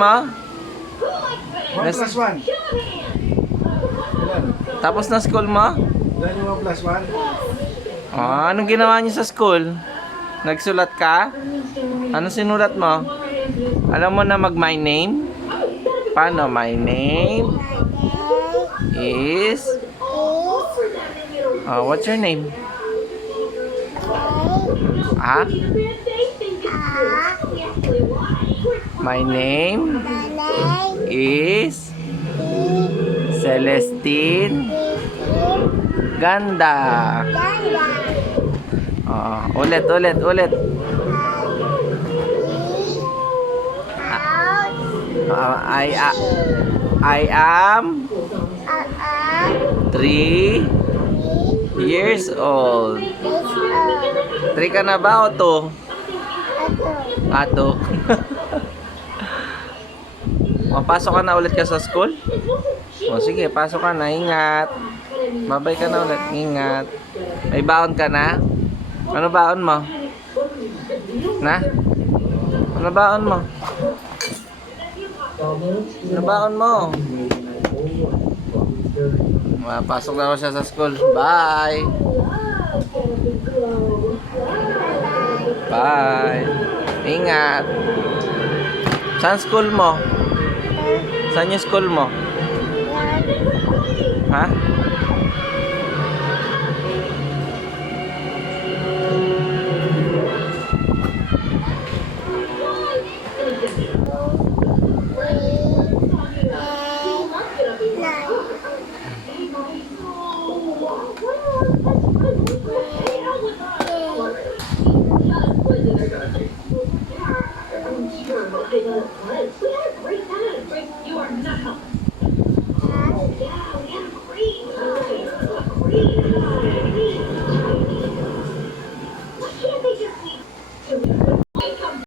Ma? 1 plus 1. Tapos na school mo? Ilan yung 1 plus 1? Anong ginawa niyo sa school? Nagsulat ka? Ano sinulat mo? Alam mo na mag my name? Paano? My name is... what's your name? Ha? My name is Celestine Ganda. Ulit. I am 3 years old. 3 ka na ba o 2? 2. Pasok ka na ulit ka sa school? Sige, pasok ka na. Ingat. Babay ka na ulit. Ingat. May baon ka na? Ano baon mo? Na? Ano baon mo? Ano baon mo? Pasok na ako siya sa school. Bye! Bye! Ingat! Saan school mo? Saan yung school mo? Ha? You are not. Yeah, we had a great time.